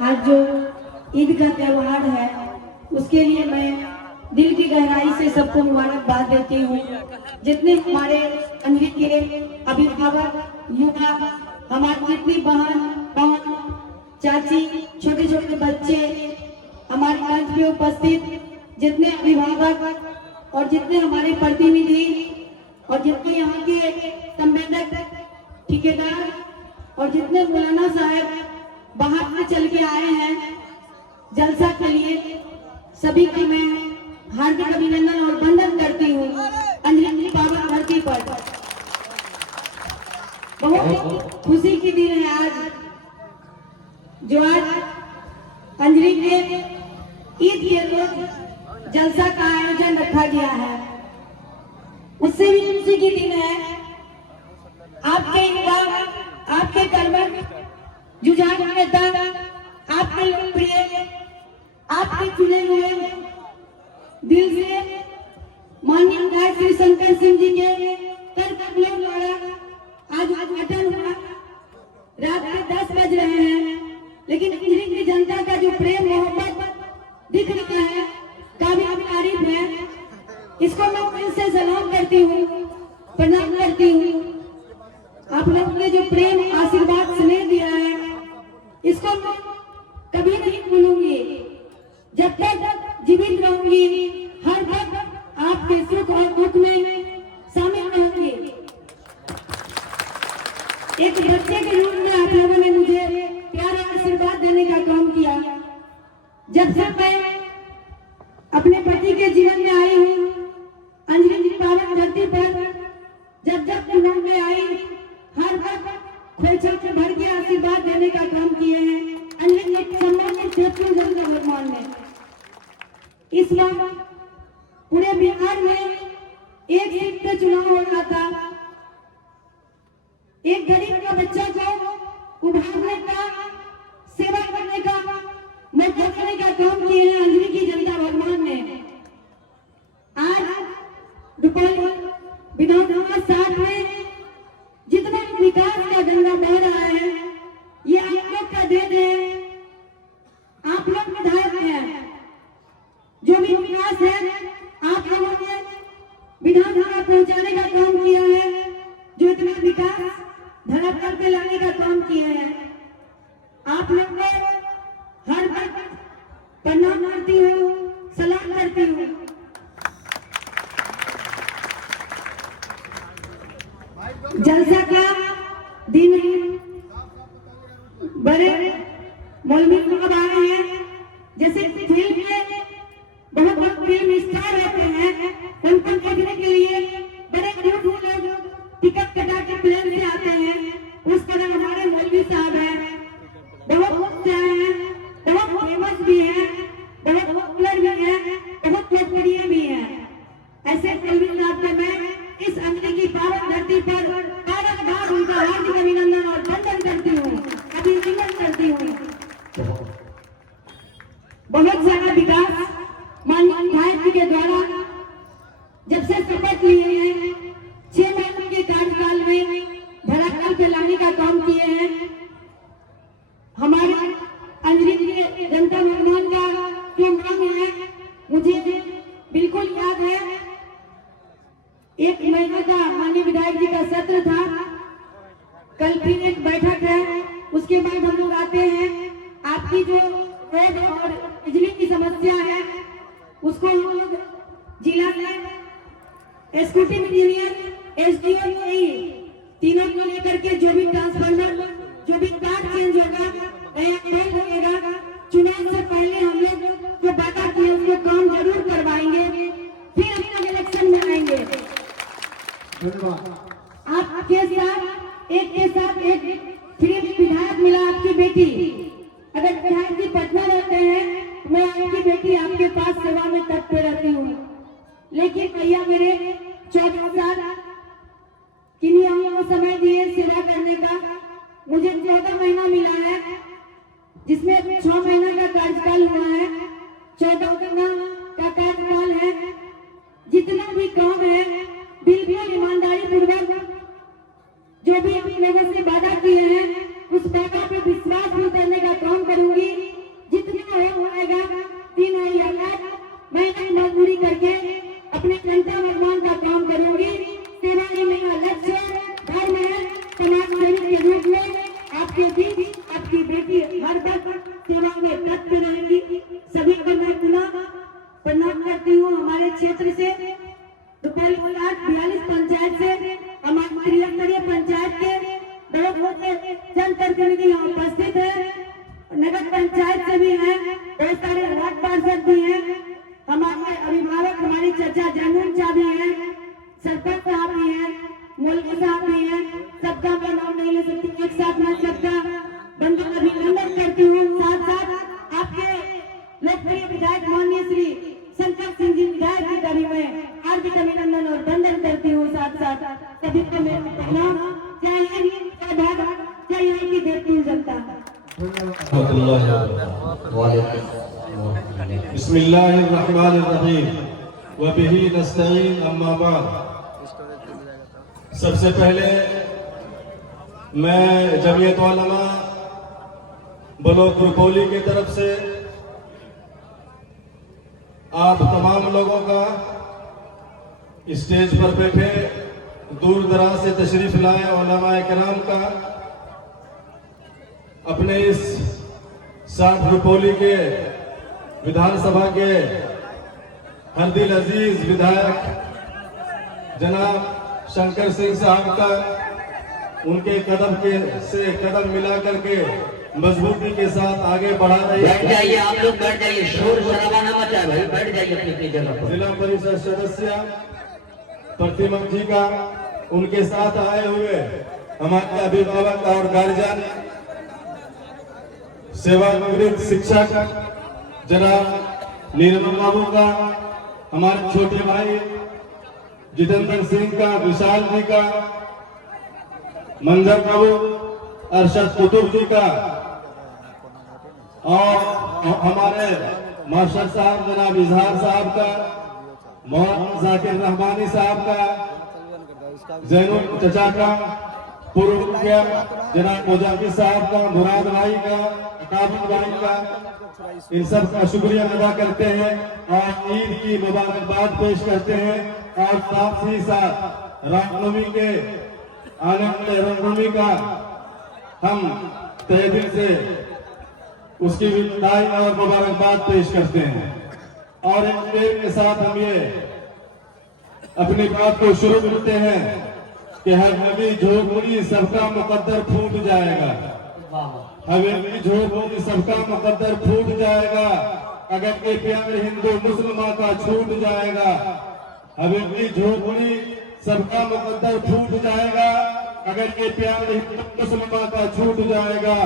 आज जो ईद का त्योहार है उसके लिए मैं दिल की गहराई से सबको मुबारकबाद देती हूँ। जितने हमारे अंजलि के अभिभावक युवा, हमारी जितनी बहन चाची, छोटे छोटे बच्चे, हमारे मंच में उपस्थित जितने अभिभावक और जितने हमारे प्रतिनिधि और जितने यहाँ के संवेदक, ठेकेदार और जितने मौलाना साहब बाहर से चल के आए हैं जलसा के लिए, सभी को मैं हार्दिक अभिनंदन और वंदन करती हूँ अंजलि बाबा धरती पर। बहुत खुशी की दिन है आज, जो आज अंजलि के ईद के रोज जलसा का आयोजन रखा गया है। उससे भी खुशी की दिन है आपके युवा, आपके कर्मठ, जुझारू नेता, आपके लोकप्रिय, आपके चुने हुए दिल से माननीय विधायक श्री शंकर सिंह जी के कर्तव्यों द्वारा आज उद्घाटन हुआ। रात के 10 बज रहे हैं, लेकिन अंजलि की जनता का जो प्रेम मोहब्बत दिख रहा है काबिल तारीफ है। इसको मैं दिल से सलाम करती हूँ, प्रणाम करती हूँ। आप लोगों ने जो प्रेम, आशीर्वाद, स्नेह दिया है इसको मैं कभी नहीं भूलूंगी। जब तक जीवित रहूंगी हर वक्त आपके सुख और दुख में शामिल रहूंगी। एक बच्चे के रूप में आप लोगों ने मुझे प्यारा आशीर्वाद देने का काम किया। जब से मैं अपने पति के जीवन में आई हूँ, अंजलि की पावन धरती पर जब जब चुनाव में आई, हर वक्त खोल के भर के आशीर्वाद देने का काम किए हैं अंजलि के सम्मानित क्षेत्रीय जनता भगवान ने। इस वक्त पूरे बिहार में एक सीट पे चुनाव हो रहा था। एक गरीब का बच्चा को उभारने का, सेवा करने का, मदद करने का काम किए हैं अंजलि की जनता भगवान ने। आज रुपये विधानसभा 7 में जितना विकास का गंगा बह रहा है ये आप लोग का देन है। आप लोग विधायक हैं, जो भी विकास है आप लोगों ने विधानसभा पहुंचाने का काम किया है। जो इतना विकास धरातल पे लाने का काम किया है, आप लोग को हर वक्त प्रणाम करती हूँ, सलाम करती हूँ। जलसा का दिन बड़े मौलवी साहब आ रहे हैं, जैसे फिल्म में बहुत फिल्म स्टार रहते हैं, उनको देखने के लिए बड़े दूर लोग टिकट कटा के प्लेन से आते हैं। उस तरह हमारे मौलवी साहब हैं, बहुत से आए हैं, बहुत फेमस भी है, बहुत पॉपुलर भी है, बहुत लोकप्रिय भी है। ऐसे मौलवी साहब को मैं इस अंजलि की पावन धरती पर बार उनका हार्दिक अभिनंदन और वंदन करती हूँ, अभिनंदन करती हूँ। बहुत सारा विकास माननीय विधायक जी के द्वारा जब से शपथ लिए हैं, 6 महीने के कार्यकाल में धरातल पे लाने का काम किए हैं। हमारे अंजलि के जनता भगवान का जो नाम है मुझे बिल्कुल याद है। 1 महीने का माननीय विधायक जी का सत्र था, कल फिर एक बैठक है, उसके बाद हम लोग आते हैं। आपकी जो रोड और बिजली की समस्या है उसको हम लोग जिला में स्कूटी इंजीनियर, SDO तीनों को लेकर के जो भी ट्रांसफार्मर, जो भी तार चेंज होगा, लगेगा, चुनाव से पहले हम लोग जो वादा किए उसको काम जरूर करवाएंगे। फिर हम लोग इलेक्शन में आएंगे। आपके साथ एक फ्री विधायक मिला, आपकी बेटी अगर विधायक जी पटना रहते हैं तो मैं आपकी बेटी आपके पास सेवा में तत्पर रहती हूँ, लेकिन भैया मेरे 14 साल किन्हीं अंगों को समय दिए सेवा करने का। मुझे 14 महीना मिला है, जिसमें 6 महीना का कार्यकाल हुआ है, 14 महीना का कार्यकाल है। जितना भी काम है बिल्कुल ईमानदारी पूर्वक जो भी लोगों से वादा किए हैं उस वादा पे विश्वास भी करने का काम करूंगी। जितना होगा 3 महीने मजदूरी करके अपने जनता निर्माण का काम करूंगी। सेवा में मेरा लक्ष्य धर्म है। समाज सेवी के रूप में आपके बीच आपकी बेटी हर वक्त सेवा में तत्पर रहेगी। सभी को मैं पुनः प्रणाम करती हूँ। हमारे क्षेत्र से रुपये 42 पंचायत से हमारे त्रिस्तरीय पंचायत के जनप्रतिनिधि यहाँ उपस्थित है, नगर पंचायत से भी हैं, बहुत सारे वार्ड पार्षद भी हैं, हमारे अभिभावक हमारी चर्चा जानून चा भी है, सरपंच साहब भी हैं, मौलवी साहब भी हैं। सबका मैं नाम नहीं ले सकती, एक साथ मैं सबका बंधु अभिनंदन करती हूँ। साथ साथ आपके लोकप्रिय विधायक माननीय श्री शंकर सिंह जी विधायक जी का भी मैं हार्दिक अभिनंदन और वंदन करती हूँ। साथ साथ सभी को मैं प्रणाम। जय हिंद, जय भारत, जय यहाँ की देवती जनता। बिस्मिल्लाहिर्रहमानिर्रहीम व बिही नस्तईन अम्मा बाद। सबसे पहले मैं जमीयत उलमा ब्लॉक रुपौली की तरफ से आप तमाम लोगों का स्टेज पर बैठे दूर दराज से तशरीफ लाए उलमाए किराम का अपने इस साथ रुपौली के विधानसभा के हरदिल अजीज विधायक जनाब शंकर सिंह साहब का उनके कदम से कदम मिला करके मजबूती के साथ आगे बढ़ा रही है। बैठ जाइए आप लोग, बैठ जाइए, शोर शराबा ना मचाए भाई, बैठ जाइए अपनी जगह पर। जिला परिषद सदस्य प्रतिमा जी का उनके साथ आए हुए हमारे अभिभावक और गार्जियन सेवानिवृत्त शिक्षक जनाब नीरमल बाबू का, हमारे छोटे भाई जितेंद्र सिंह का, विशाल जी का, मंजर बाबू, अरशद कुतुब जी का और हमारे मास्टर साहब जनाब इजहार साहब का, मोहम्मद जाकिर रहमानी साहब का, जैनुल चचा का, पूर्व मुखिया जनाब मुजाहिद साहब का, मुराद भाई का, अकाबुल भाई का, इन सब का शुक्रिया अदा करते हैं और ईद की मुबारकबाद पेश करते हैं। और साथ ही साथ रामनवमी के आने वाले रामनवमी का हम तहे दिल से उसकी विदाई और मुबारकबाद पेश करते हैं। और एक पेड़ के साथ हम ये अपनी बात को शुरू करते हैं कि हवेली झोपड़ी सबका मुकद्दर फूट जाएगा, हवेली झोपड़ी सबका मुकद्दर फूट जाएगा, अगर के प्यार हिंदू मुसलमान का छूट जाएगा। हवेली झोपड़ी सबका मुकद्दर फूट जाएगा, अगर के प्यार हिंदू मुसलमान का छूट जाएगा।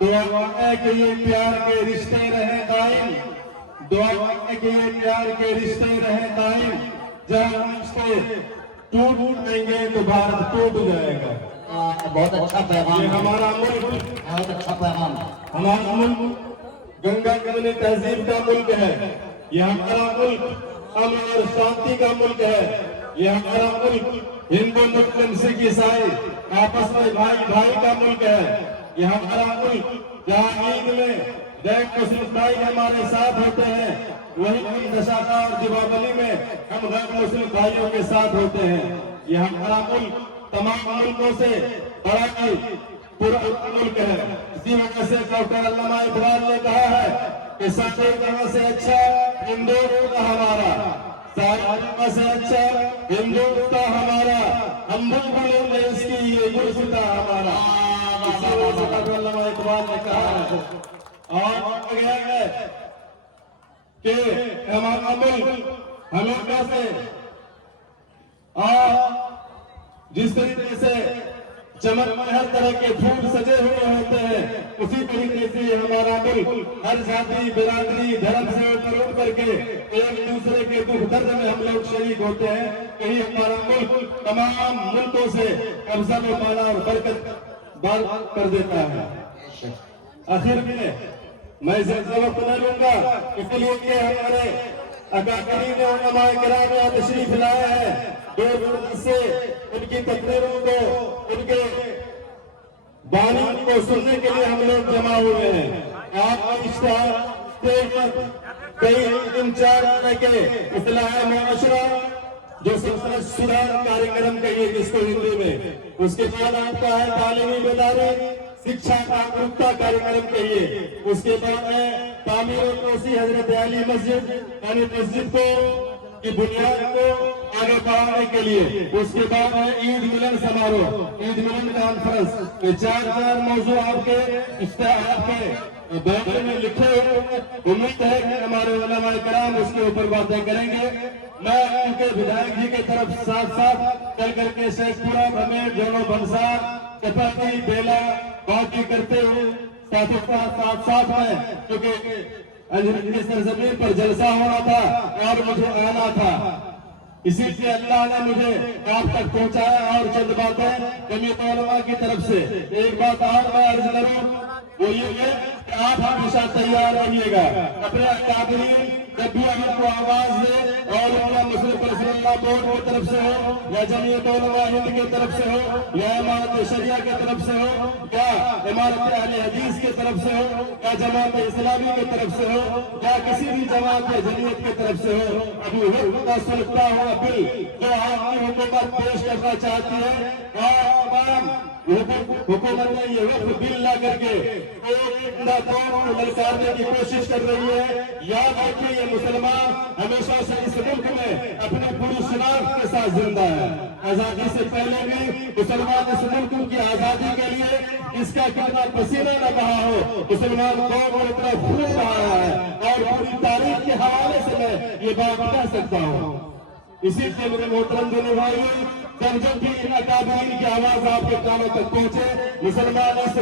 दुआ है कि ये प्यार के रिश्ते रहे कायम, दुआ है कि ये प्यार के रिश्ते रहे कायम। जब रिश्ते टूट देंगे तो भारत टूट जाएगा। बहुत अच्छा पैगाम, ये हमारा मुल्क, बहुत अच्छा पैगाम। हमारा मुल्क गंगा जमुनी तहजीब का मुल्क है। यह हमारा मुल्क अमन और शांति का मुल्क है। यह हमारा मुल्क हिंदू मुस्लिम सिख ईसाई आपस में भाई भाई का मुल्क है। यह हमारा मुल्क जहाँ ईद में गैर मुस्लिम भाई हमारे साथ होते हैं, वही दशहरा और दीपावली में हम गैर मुस्लिम भाइयों के साथ होते हैं। यह हमारा मुल्क तमाम मुल्कों से बड़ा ही पुराना मुल्क है। इसी वजह से डॉक्टर अल्लामा इकबाल ने कहा है कि सारे जगह से अच्छा हिंदुस्तान हमारा, सारे जगह से अच्छा हिंदुस्तान हमारा, हम बिल्कुल इसकी ये गुलसिता हमारा। इसी वजह से डॉक्टर अल्लामा इकबाल ने कहा है। और गया है कि हमारा मुल्क हमेशा से और जिस तरीके से चमन में हर तरह के फूल सजे हुए होते हैं, उसी तरीके से हमारा मुल्क हर जाति बिरादरी धर्म से ऊपर उठ करके एक दूसरे के दुख दर्द में हम लोग शरीक होते हैं। यही हमारा मुल्क तमाम मुल्कों से कब्जा में पाना और बरकत बार कर देता है। आखिर में मैं ज्यादा वक्त न लूंगा, इसलिए कि हमारे अकादमी ने उलमाए किराम यहाँ तशरीफ लाया है। दूर दूर से उनकी तकरीरों को, उनके बानी को सुनने के लिए हम लोग जमा हुए हैं। आप स्टेज पर कई इंचार्ज के इस्लाह मुआशरा जो संसद सुधार कार्यक्रम कहिए जिसको हिंदी में, उसके बाद आपका है तालीमी बेदारी शिक्षा जागरूकता कार्यक्रम कहिए, उसके बाद है तामीर कोसी हजरत अली मस्जिद यानी मस्जिद को की बुनियाद को आगे बढ़ाने के लिए, उसके बाद है ईद मिलन समारोह, ईद मिलन कॉन्फ्रेंस। ये चार मौजू आपके इश्तेहार के बैनर में लिखे हुए। उम्मीद है कि हमारे उलमाए किराम उसके ऊपर बातें करेंगे। मैं उनके विधायक जी के तरफ साथ साथ चल करके शेखपुरा भमेर दोनों बंसार कपाती बेला बाकी करते हुए साथ साथ में, क्योंकि अंजनी की सरजमीन पर जलसा होना था और मुझे आना था, इसी से अल्लाह ने मुझे आप तक पहुंचाया। और चंद बातें जमीयत उलमा की तरफ से एक बात और मैं अर्ज करूं, वो ये है कि आप हमेशा तैयार रहिएगा। अपने अकादमी जब भी हमको आवाज दे और मुस्लिम पर्सनल बोर्ड की तरफ से हो या जमीयत उलमा हिंद की तरफ से हो या इमारत शरिया की तरफ से हो या इमारत अहले हदीस की तरफ से हो या जमात इस्लामी की तरफ से हो या किसी भी जमात या जमीयत की तरफ से हो, अभी हुक्म का सुलगता हुआ बिल जो आपकी हुकूमत पेश करना चाहती है और हुकूमत ने ये वक्त बिल ला करके को ललकारने की कोशिश कर रही है। याद रखिए ये मुसलमान हमेशा से इस मुल्क में अपनी पूरी शनाख्त के साथ जिंदा है। आजादी से पहले भी मुसलमान इस मुल्क की आजादी के लिए इसका कितना पसीना न बहा हो, मुसलमान कौम और इतना खून बहाया है और पूरी तारीख के हवाले से मैं ये बात कह सकता हूँ। इसी से मेरे मोहतरम दोनों भाइयों, जब भी इन अकादमी की आवाज आपके कानों तक पहुंचे, मुसलमान इस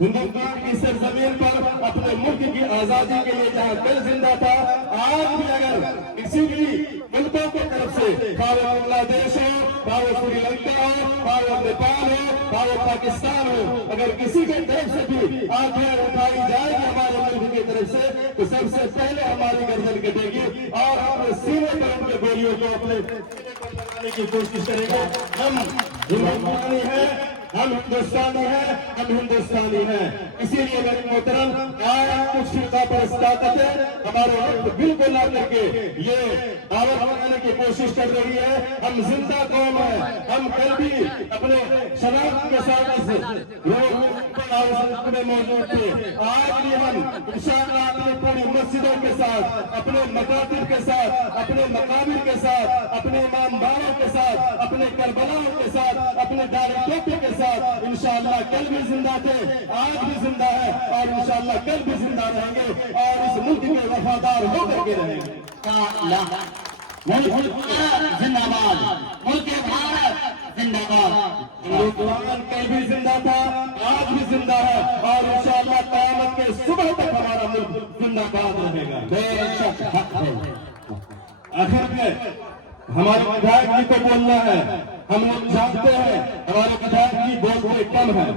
हिंदुस्तान की सरजमीन पर अपने मुल्क की आजादी के लिए जहाँ कल जिंदा था, आज भी अगर किसी भी मुल्कों की तरफ से भावे बांग्लादेश हो, भावे श्रीलंका हो, भावे नेपाल हो, भावे पाकिस्तान हो, अगर किसी की तरफ से भी आंखें उठाई जाएगी हमारे मुल्क की तरफ से, तो सबसे पहले हमारी गर्दन कटेगी और अपने सीने पर उनके गोलियों को अपने लगाने की कोशिश करेंगे। हम हिंदुस्तानी हैं, हम हिंदुस्तानी हैं, हम हिंदुस्तानी हैं। इसीलिए मेरे मोहतरम आज कुछ फिरका परस्त ताकतें हमारे वक्त बिल्कुल ला करके ये दावत बनाने की कोशिश कर रही है। हम जिंदा कौम है, हम कल भी अपने शनाख्त के साथ इस में मौजूद थे, आज भी हम इंशाअल्लाह अपनी पूरी मस्जिदों के साथ, अपने मकातिब के साथ, अपने मकाबिर के साथ, अपने इमाम बारों के साथ, अपने करबलाओं के साथ, अपने दारुल के साथ इंशाअल्लाह कल भी जिंदा थे, आज भी जिंदा है और इंशाअल्लाह कल भी जिंदा रहेंगे और इस मुल्क के वफादार होकर के रहेंगे। जिंदाबाद, मुल्क भारत जिंदाबाद। हिंदुस्तान कल भी जिंदा था, आज भी जिंदा है और इंशाअल्लाह क़यामत के सुबह तक हमारा मुल्क जिंदाबाद रहेगा। बेशक हक है। आखिर में हमारे विधायक जी को बोलना है, हम लोग जानते हैं हमारे विधायक जी बोलते कम है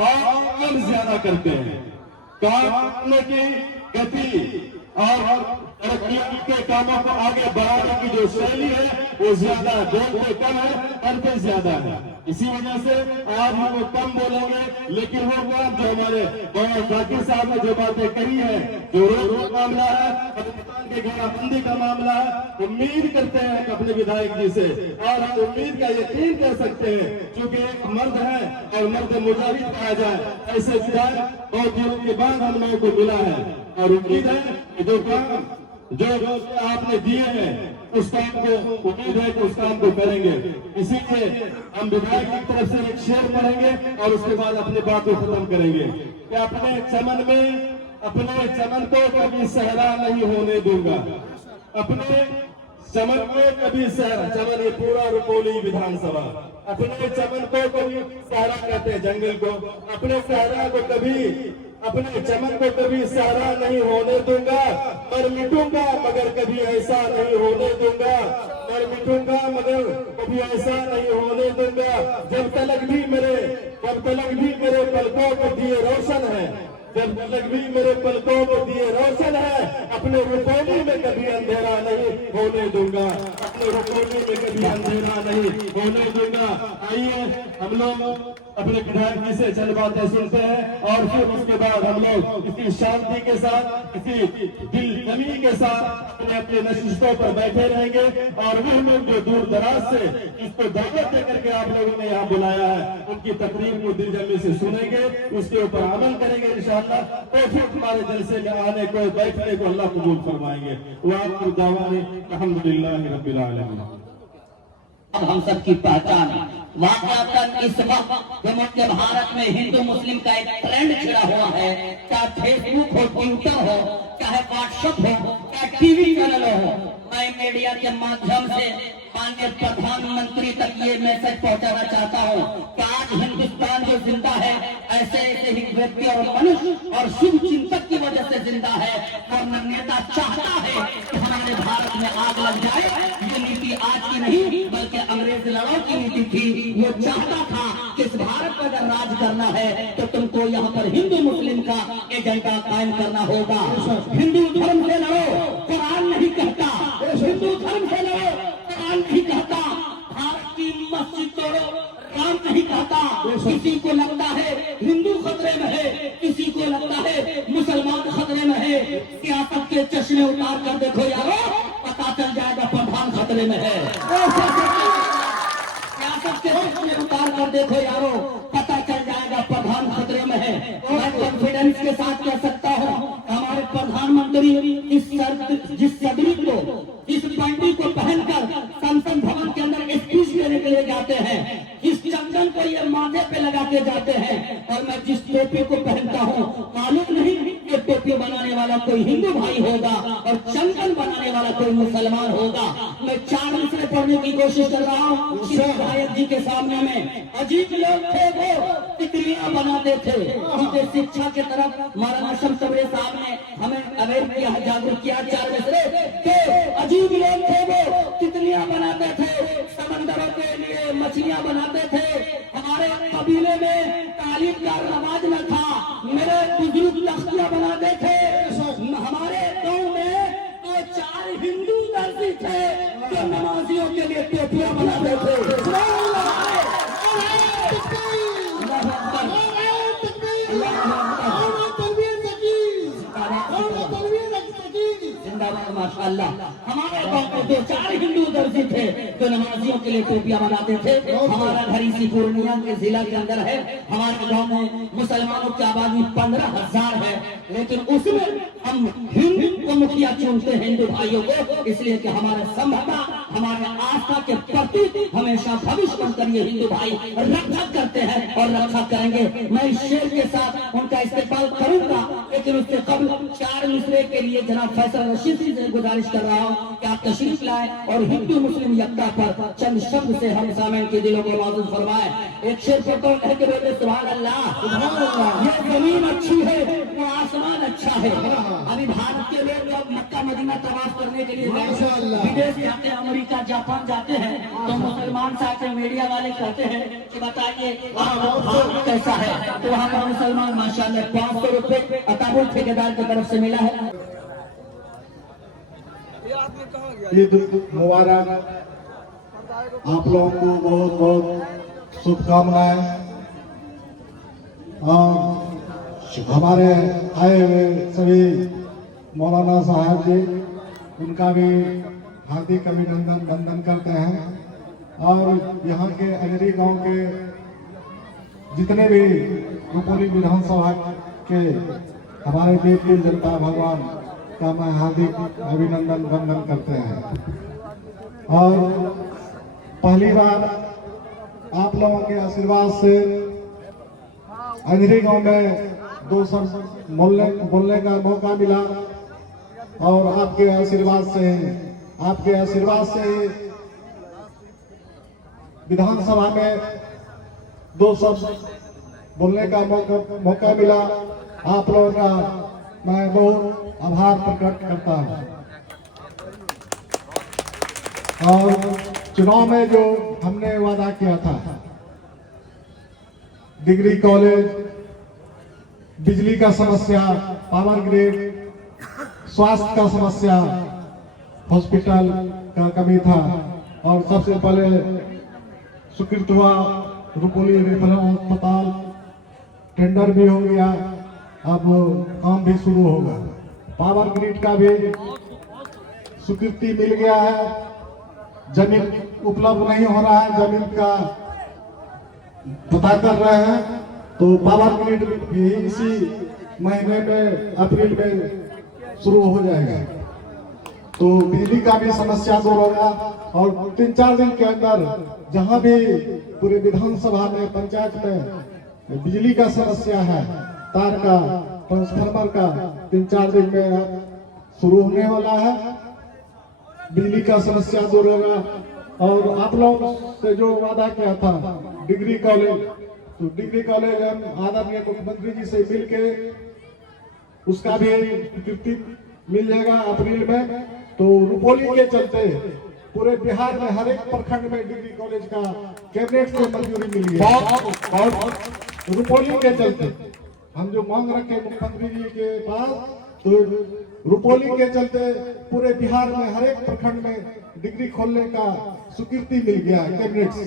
और कम ज्यादा करते हैं। काम करने की गति और तरक्की के कामों को आगे बढ़ाने की जो शैली है वो ज्यादा, बोलते कम है करते ज्यादा है। इसी वजह से आज हम वो कम बोलेंगे, लेकिन वो काम जो हमारे मौलाना जाकिर साहब ने जो बातें कही है, जो रोज मामला है, पाकिस्तान के घेराबंदी का मामला है, उम्मीद करते हैं अपने विधायक जी से और हम उम्मीद का यकीन कर सकते हैं, क्योंकि एक मर्द है और मर्द मुजाहिद कहा जाए, ऐसे विधायक बहुत दिनों के बाद हम लोगों को मिला है और उम्मीद है कि जो काम जो आपने दिए हैं उस काम को, उम्मीद है कि उस काम को करेंगे। इसीलिए हम विधायक की तरफ से एक शेर पढ़ेंगे और उसके बाद अपनी बात को खत्म करेंगे कि अपने चमन को कभी सहरा नहीं होने दूंगा, अपने चमन को कभी सहरा, चमन ये पूरा रुपौली विधानसभा, अपने चमन को कभी सहरा कहते हैं, जंगल को, अपने सहरा को कभी, अपने चमन को कभी सहरा नहीं होने दूंगा, मर मिटूंगा मगर कभी ऐसा नहीं होने दूंगा, मर मिटूंगा मगर कभी ऐसा नहीं होने दूंगा। जब तलक भी मेरे पलकों को दिए रोशन है, जब तलक भी मेरे पलकों को दिए रोशन है, अपने रुपौली में कभी अंधेरा नहीं होने दूंगा, अपने रुपौली में कभी अंधेरा नहीं होने दूंगा। आइए हम लोग अपने विधायक जी से चंद बातें सुनते हैं और फिर उसके बाद हम लोग किसी शांति के साथ, किसी दिल नमी के साथ अपने अपने नशिस्तों पर बैठे रहेंगे और वो लोग जो दूर दराज से इसको दावत देकर के आप लोगों ने यहाँ बुलाया है, उनकी तकरीर को दिल जमी से सुनेंगे, उसके ऊपर अमल करेंगे इंशाअल्लाह, तो फिर हमारे जलसे में आने को, बैठने को अल्लाह कबूल फरमाएंगे। वाक़िअ दावानी अल्हम्दुलिल्लाहि रब्बिल आलमीन। अब हम सबकी पहचान है। वाक़अतन इस वक्त जो मुल्क भारत में हिंदू मुस्लिम का एक ट्रेंड छिड़ा हुआ है, चाहे फेसबुक हो, ट्विटर हो, चाहे व्हाट्सएप हो, चाहे टीवी चैनल हो, मैं मीडिया के माध्यम से माननीय प्रधानमंत्री तक ये मैसेज पहुंचाना चाहता हूँ कि आज हिंदुस्तान जो जिंदा है, ऐसे ऐसे ही व्यक्ति और मनुष्य और शुभ चिंतक की वजह से जिंदा है। और नेता चाहता है कि हमारे भारत में आग लग जाए। ये नीति आज की नहीं बल्कि अंग्रेज लड़ाओ की नीति थी। वो चाहता था कि इस भारत पर अगर राज करना है तो तुमको यहाँ पर हिंदू मुस्लिम का एजेंडा कायम करना होगा। हिंदू धर्म से लड़ो, कुरान नहीं कहता। हिंदू धर्म से लड़ो, कुरान नहीं कहता। भारत की मस्जिद तोड़ो, राम नहीं कहता। किसी को लगता है हिंदू खतरे में है, किसी को लगता है मुसलमान खतरे में है। सियासत के चश्मे उतार कर देखो यारो, पता चल जाएगा प्रधान खतरे में है। सियासत के चश्मे उतार कर देखो यारो, पता चल जाएगा प्रधान खतरे में है। मैं कॉन्फिडेंस के साथ कह सकता हूँ हमारे प्रधानमंत्री जिस सदरी को, इस पैंटी को पहनकर संसद भवन के अंदर स्पीच देने के लिए जाते हैं, इस चंदन को ये माथे पे लगा के जाते हैं, और मैं जिस टोपी को पहनता हूँ मालूम नहीं कि टोपी बनाने वाला कोई हिंदू भाई होगा और चंदन बनाने वाला कोई मुसलमान होगा। मैं 4 मिसरे पढ़ने की कोशिश कर रहा हूँ विधायक जी के सामने में। अजीब लोग थे, वो तितलियां बनाते थे। उनके शिक्षा के तरफ मौलाना शम्स सबरे साहब ने हमें अवेयर किया, जागरूक किया। 4 मिसरे के अजीब लोग थे, वो तितलियां बनाते थे, समंदरों के लिए मछलियां बनाते थे। हमारे कबीले में तालीम का रवाज न था, मेरे बुजुर्ग तख्तियां बनाते थे। हमारे गांव में तो 4 हिंदू दर्जी थे जो नमाजियों के लिए टोपियां बनाते थे। माशाअल्लाह हमारे गांव में 2-4 हिंदू दर्जी थे जो नमाजियों के लिए टोपियां बनाते थे। हमारा घर इसी पूर्णिया के जिला के अंदर है। हमारे गांव में मुसलमानों की आबादी 15,000 है, लेकिन उसमें हम हिंदू को मुखिया चुनते हैं, हिंदू भाइयों को, इसलिए कि हमारे सभ्यता, हमारे आस्था के प्रति हमेशा भविष्य बनकर ये हिंदू भाई रक्षा करते हैं और रक्षा करेंगे। मैं इस शेर के साथ उनका इस्तेमाल करूंगा, लेकिन उससे कबल 4 मिसरे के लिए जनाब फैसल रशीद से गुजारिश कर रहा हूँ कि आप तशरीफ लाए और हिंदू मुस्लिम यकता पर चंद शब्द से हम सामने के दिलों को मासूम फरमाए। एक शेर पर तो कह के बोले सुभान अल्लाह। ये जमीन अच्छी है तो आसमान अच्छा है। अभी भारत के लोग जब मक्का मदीना तवाफ करने के लिए विदेश जाते हैं, अमेरिका जापान जाते हैं, तो मुसलमान साहब मीडिया वाले कहते हैं कि बताइए कैसा है, तो वहाँ पर मुसलमान माशाअल्लाह 500 रुपए अताबुल ठेकेदार की तरफ से मिला है। ईद मुबारक, आप लोगों को बहुत बहुत शुभकामनाएं। और हमारे आए हुए सभी मौलाना साहब जी, उनका भी हार्दिक अभिनंदन वंदन करते हैं। और यहाँ के अजरी गांव के जितने भी रुपौली विधानसभा के हमारे देश की जनता भगवान का मैं हार्दिक अभिनंदन वंदन करते हैं। और पहली बार आप लोगों के आशीर्वाद से अंजरी गांव में 2 शब्द बोलने का मौका मिला, और आपके आशीर्वाद से विधानसभा में 2 शब्द बोलने का मौका मिला। आप लोगों का मैं बहुत आभार प्रकट करता हूँ। और चुनाव में जो हमने वादा किया था, डिग्री कॉलेज, बिजली का समस्या, पावर ग्रिड, स्वास्थ्य का समस्या, हॉस्पिटल का कमी था, और सबसे पहले स्वीकृत हुआ रुपोली रेफरल अस्पताल, टेंडर भी हो गया, अब काम भी शुरू होगा। पावर ग्रिड का भी स्वीकृति मिल गया है, जमीन उपलब्ध नहीं हो रहा है, जमीन का पता कर रहे हैं, तो पावर ग्रिड भी इसी महीने में अप्रैल में शुरू हो जाएगा। तो बिजली का भी समस्या दूर होगा, और 3-4 दिन के अंदर जहां भी पूरे विधानसभा में, पंचायत में बिजली का समस्या है, तार का, ट्रांसफार्मर का, 3-4 दिन में शुरू होने वाला है। बिजली का समस्या दूर होगा। और आप लोगों से जो वादा किया था डिग्री कॉलेज, तो डिग्री कॉलेज हम आदरणीय मुख्यमंत्री जी से मिलके उसका भी स्वीकृति मिल जाएगा अप्रैल में। तो रुपोली के चलते पूरे बिहार में हर एक प्रखंड में डिग्री कॉलेज का कैबिनेट से मंजूरी मिली है। और रुपोली के चलते हम जो मांग रखे मुख्यमंत्री जी के पास, तो रुपोली के चलते पूरे बिहार में हर एक प्रखंड में डिग्री खोलने का स्वीकृति मिल गया है कैबिनेट से।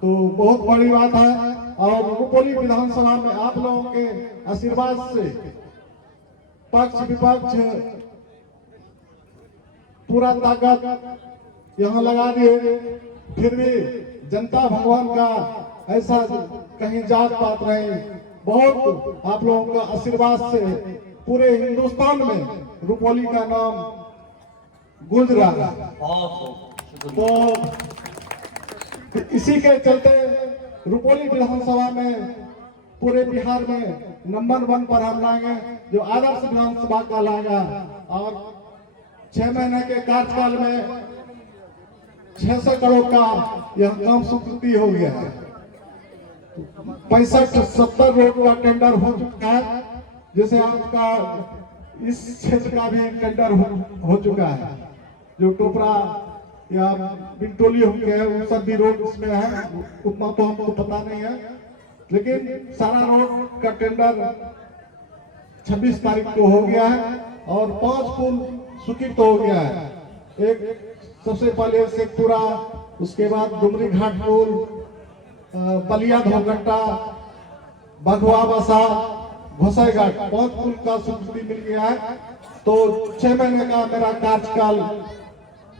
तो बहुत बड़ी बात है। और रुपोली विधानसभा में आप लोगों के आशीर्वाद से पक्ष विपक्ष पूरा ताकत यहाँ लगा दिए, फिर भी जनता भगवान का ऐसा कहीं जात पात नहीं, बहुत आप लोगों का आशीर्वाद से पूरे हिंदुस्तान में रुपोली का नाम गूंज रहा है। तो इसी के चलते रुपोली विधानसभा में पूरे बिहार में नंबर 1 पर हम लाएंगे, जो आदर्श विधानसभा का लाएगा। और 6 महीने के कार्यकाल में 600 करोड़ का यह काम स्वीकृति हो गया है। 65-70 रोड का टेंडर हो चुका है, जैसे आपका इस क्षेत्र का भी टेंडर हो चुका है। जो टोपरा या बिंटोली हो गया है, वो सब भी रोड इसमें है, उतना तो हमको पता नहीं है, लेकिन सारा रोड का टेंडर 26 तारीख को हो गया है। और 5 पुल स्वीकृत हो गया है। एक सबसे पहले शेखपुरा, उसके बाद डुमरी घाट पुल, बलिया धोघट्टा, बघवा बसा, घोसाईघाट, 5 पुल का स्वीकृति मिल गया है। तो 6 महीने का मेरा कार्यकाल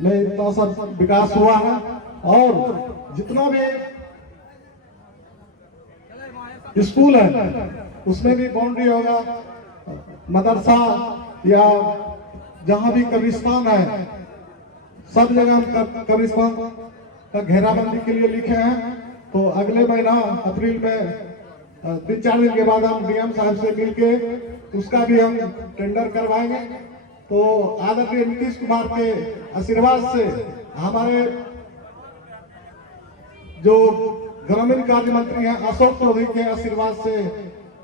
में इतना सब विकास हुआ है। और जितना भी स्कूल है उसमें भी बाउंड्री होगा, मदरसा या जहां भी कब्रिस्तान है, सब जगह हम कब्रिस्तान का घेराबंदी के लिए लिखे हैं। तो अगले महीना अप्रैल में 3-4 दिन के बाद हम डीएम साहब से मिलके उसका भी हम टेंडर करवाएंगे। तो आदरणीय नीतीश कुमार के आशीर्वाद से, हमारे जो ग्रामीण कार्य मंत्री हैं अशोक चौधरी के आशीर्वाद से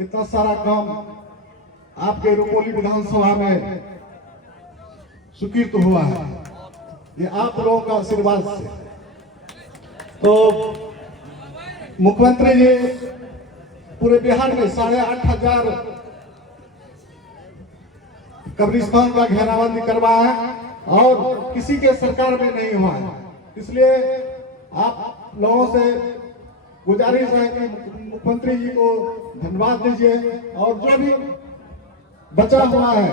इतना सारा काम आपके रुपोली विधानसभा में स्वीकृत हुआ है, ये आप लोगों का आशीर्वाद से। तो मुख्यमंत्री जी पूरे बिहार में 8,500 कब्रिस्तान का घेराबंदी करवाया है और किसी के सरकार में नहीं हुआ है। इसलिए आप लोगों से गुजारिश है कि मुख्यमंत्री जी को धन्यवाद दीजिए, और जो भी बचा हुआ है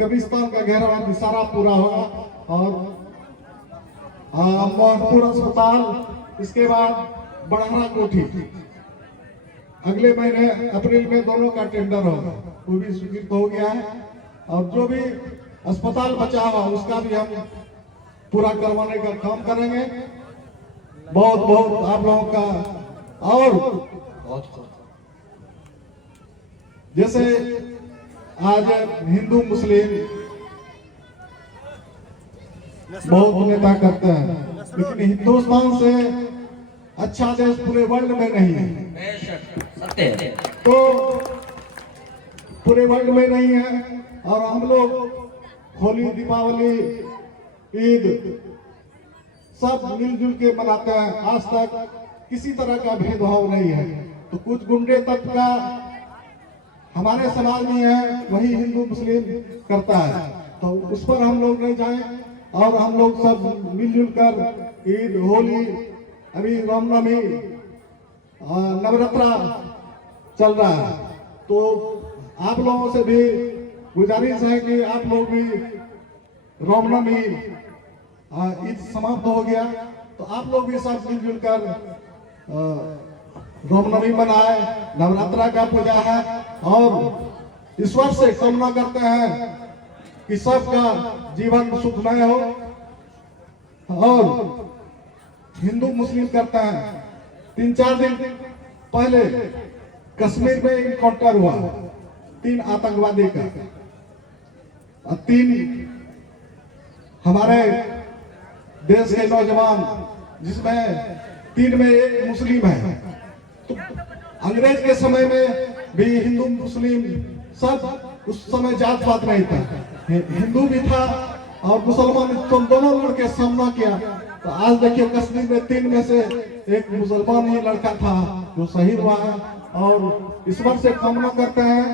कब्रिस्तान का घेराबंदी सारा पूरा होगा। और मोहनपुर अस्पताल, इसके बाद बढ़ाना कोठी, अगले महीने अप्रैल में दोनों का टेंडर होगा, वो भी स्वीकृत हो गया है। और जो भी अस्पताल बचा हुआ उसका भी हम पूरा करवाने का काम करेंगे। बहुत बहुत आप लोगों का। और जैसे आज हिंदू मुस्लिम बहुत नेता करते हैं, लेकिन हिंदुस्तान से अच्छा देश पूरे वर्ल्ड में नहीं है। सत्य है। तो पूरे वर्ल्ड में नहीं है और हम लोग होली, दीपावली, ईद सब मिलजुल के मनाते हैं। आज तक किसी तरह का भेदभाव नहीं है। तो कुछ गुंडे तत्व का हमारे समाज में है, वही हिंदू मुस्लिम करता है, तो उस पर हम लोग नहीं जाएं और हम लोग सब मिलजुल कर ईद, होली, अभी रामनवमी, नवरात्रा चल रहा है। तो आप लोगों से भी गुजारिश है कि आप लोग भी रामनवमी, ईद समाप्त हो गया तो आप लोग भी सब मिलजुल कर रामनवमी मनाए। नवरात्रा का पूजा है और ईश्वर से कामना करते हैं कि सबका जीवन सुखमय हो। और हिंदू मुस्लिम करते हैं। 3-4 दिन पहले कश्मीर में इनकाउंटर हुआ 3 आतंकवादी का, 3 हमारे देश के नौजवान, जिसमें 3 में 1 मुस्लिम है। तो अंग्रेज के समय में भी हिंदू मुस्लिम सब, उस समय जात पात नहीं था, हिंदू भी था और मुसलमान, तो दोनों लड़के सामना किया। तो आज देखिए कश्मीर में 3 में से 1 मुसलमान ही लड़का था जो शहीद हुआ है। और ईश्वर से कामना करते हैं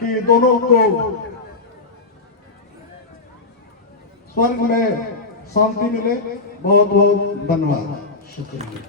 कि दोनों को स्वर्ग में शांति मिले। बहुत बहुत धन्यवाद। शुक्रिया।